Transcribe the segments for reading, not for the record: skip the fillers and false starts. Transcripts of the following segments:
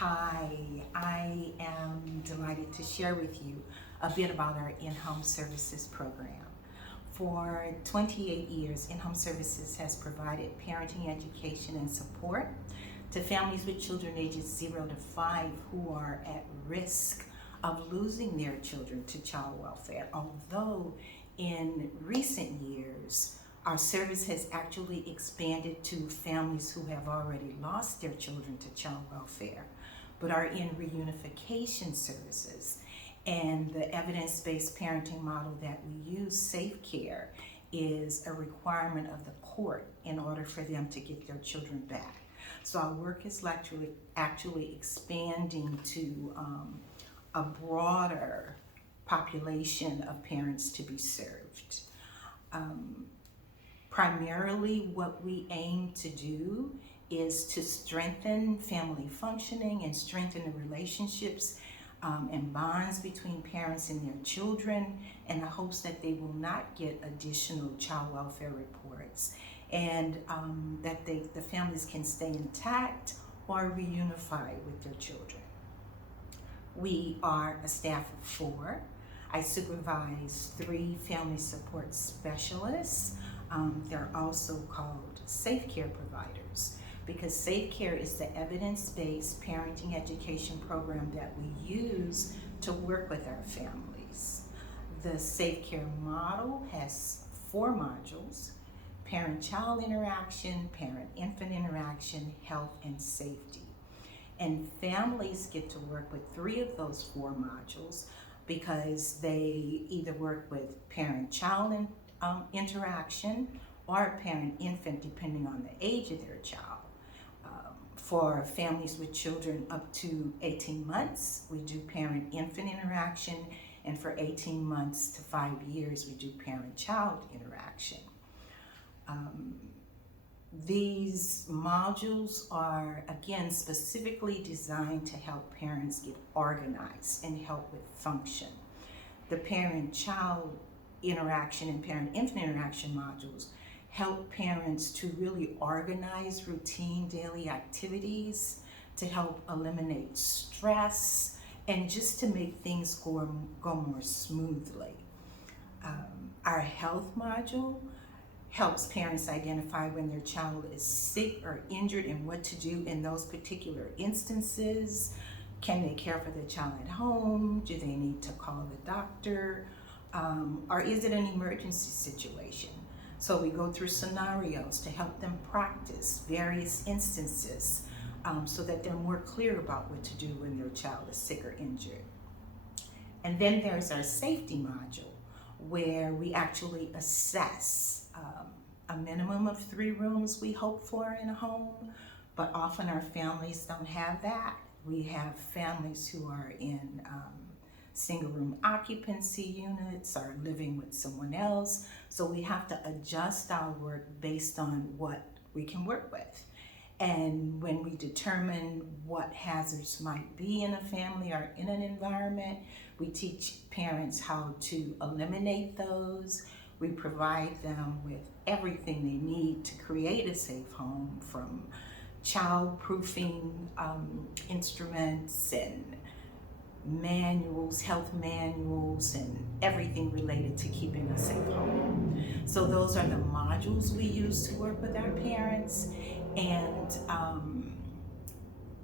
Hi, I am delighted to share with you a bit about our in-home services program. For 28 years, in-home services has provided parenting education and support to families with children ages 0 to 5 who are at risk of losing their children to child welfare. Although in recent years, our service has actually expanded to families who have already lost their children to child welfare, but are in reunification services. And the evidence-based parenting model that we use, SafeCare, is a requirement of the court in order for them to get their children back. So our work is actually expanding to a broader population of parents to be served. Primarily what we aim to do is to strengthen family functioning and strengthen the relationships and bonds between parents and their children, in the hopes that they will not get additional child welfare reports, and that the families can stay intact or reunify with their children. We are a staff of 4. I supervise 3 family support specialists. They're also called SafeCare providers, because SafeCare is the evidence-based parenting education program that we use to work with our families. The SafeCare model has 4 modules: parent-child interaction, parent-infant interaction, health, and safety. And families get to work with 3 of those 4 modules because they either work with parent-child interaction or parent-infant, depending on the age of their child. For families with children up to 18 months, we do parent-infant interaction, and for 18 months to 5 years, we do parent-child interaction. These modules are, again, specifically designed to help parents get organized and help with function. The parent-child interaction and parent-infant interaction modules help parents to really organize routine daily activities, to help eliminate stress, and just to make things go more smoothly. Our health module helps parents identify when their child is sick or injured and what to do in those particular instances. Can they care for their child at home? Do they need to call the doctor? Or is it an emergency situation? So we go through scenarios to help them practice various instances so that they're more clear about what to do when their child is sick or injured. And then there's our safety module, where we actually assess a minimum of 3 rooms we hope for in a home, but often our families don't have that. We have families who are in single room occupancy units or living with someone else. So we have to adjust our work based on what we can work with. And when we determine what hazards might be in a family or in an environment, we teach parents how to eliminate those. We provide them with everything they need to create a safe home, from child-proofing instruments and manuals, health manuals, and everything related to keeping a safe home. So those are the modules we use to work with our parents. And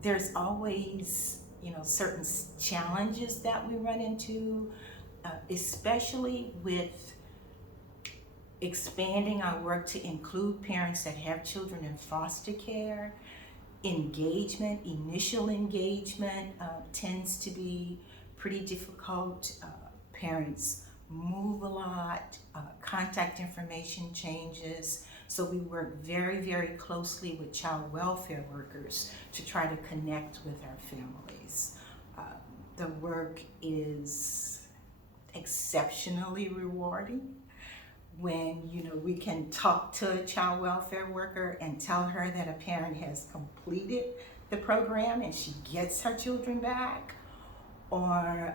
there's always, certain challenges that we run into, especially with expanding our work to include parents that have children in foster care. Initial engagement tends to be pretty difficult. Parents move a lot, contact information changes. So we work very, very closely with child welfare workers to try to connect with our families. The work is exceptionally rewarding when we can talk to a child welfare worker and tell her that a parent has completed the program and she gets her children back, or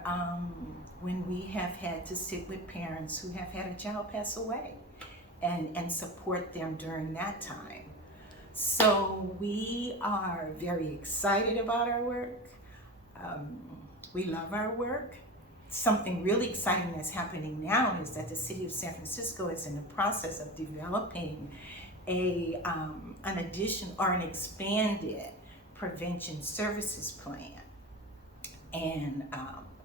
when we have had to sit with parents who have had a child pass away and support them during that time. So we are very excited about our work. We love our work. Something really exciting that's happening now is that the city of San Francisco is in the process of developing an addition or an expanded prevention services plan. And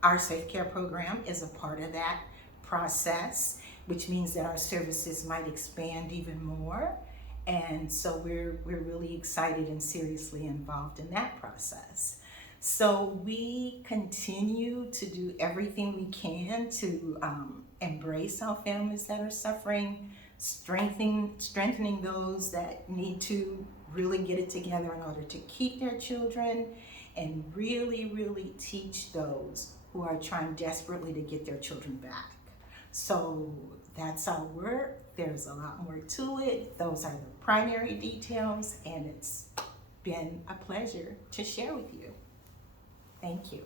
our SafeCare program is a part of that process, which means that our services might expand even more. And so we're really excited and seriously involved in that process. So we continue to do everything we can to embrace our families that are suffering, strengthening those that need to really get it together in order to keep their children, and really, really teach those who are trying desperately to get their children back. So that's our work. There's a lot more to it. Those are the primary details, and it's been a pleasure to share with you. Thank you.